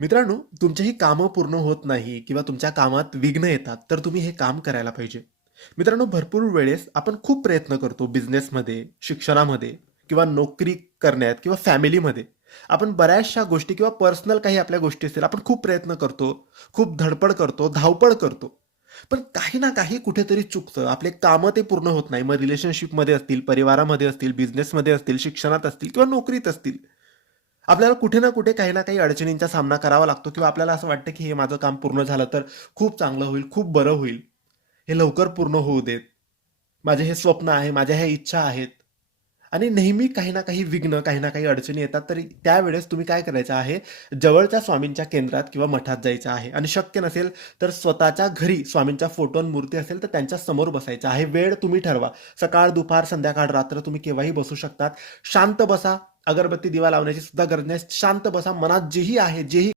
मित्रांनो, तुमची ही कामं पूर्ण होत नाही किंवा तुमच्या कामात विघ्न येतात, तर तुम्ही हे काम करायला पाहिजे. मित्रांनो, भरपूर वेळेस आपण खूप प्रयत्न करतो बिझनेसमध्ये, शिक्षणामध्ये किंवा नोकरी करण्यात किंवा फॅमिलीमध्ये. आपण बऱ्याचशा गोष्टी किंवा पर्सनल काही आपल्या गोष्टी असतील, आपण खूप प्रयत्न करतो, खूप धडपड करतो, धावपळ करतो. पण काही ना काही कुठेतरी चुकतं. आपले कामं ते पूर्ण होत नाही. मग रिलेशनशिपमध्ये असतील, परिवारामध्ये असतील, बिझनेसमध्ये असतील, शिक्षणात असतील किंवा नोकरीत असतील. आपल्याला कुठे ना कुठे काही ना काही अडचणींचा सामना करावा लागतो किंवा आपल्याला असं वाटतं की हे माझं काम पूर्ण झालं तर खूप चांगलं होईल, खूप बरं होईल. हे लवकर पूर्ण होऊ देत. माझे हे स्वप्न आहे, माझ्या ह्या इच्छा आहेत. आणि नेहमी काही ना काही विघ्न, काही ना काही अडचणी येतात. तर त्यावेळेस तुम्ही काय करायचं आहे, जवळच्या स्वामींच्या केंद्रात किंवा मठात जायचं आहे आणि शक्य नसेल तर स्वतःच्या घरी स्वामींच्या फोटो आणि मूर्ती असेल तर त्यांच्या समोर बसायचं आहे. वेळ तुम्ही ठरवा. सकाळ, दुपार, संध्याकाळ, रात्र तुम्ही केव्हाही बसू शकतात. शांत बसा. अगरबत्ती, दिवा लावण्याची सुद्धा गरज नाही. शांत बसा. मनात जेही आहे, जेही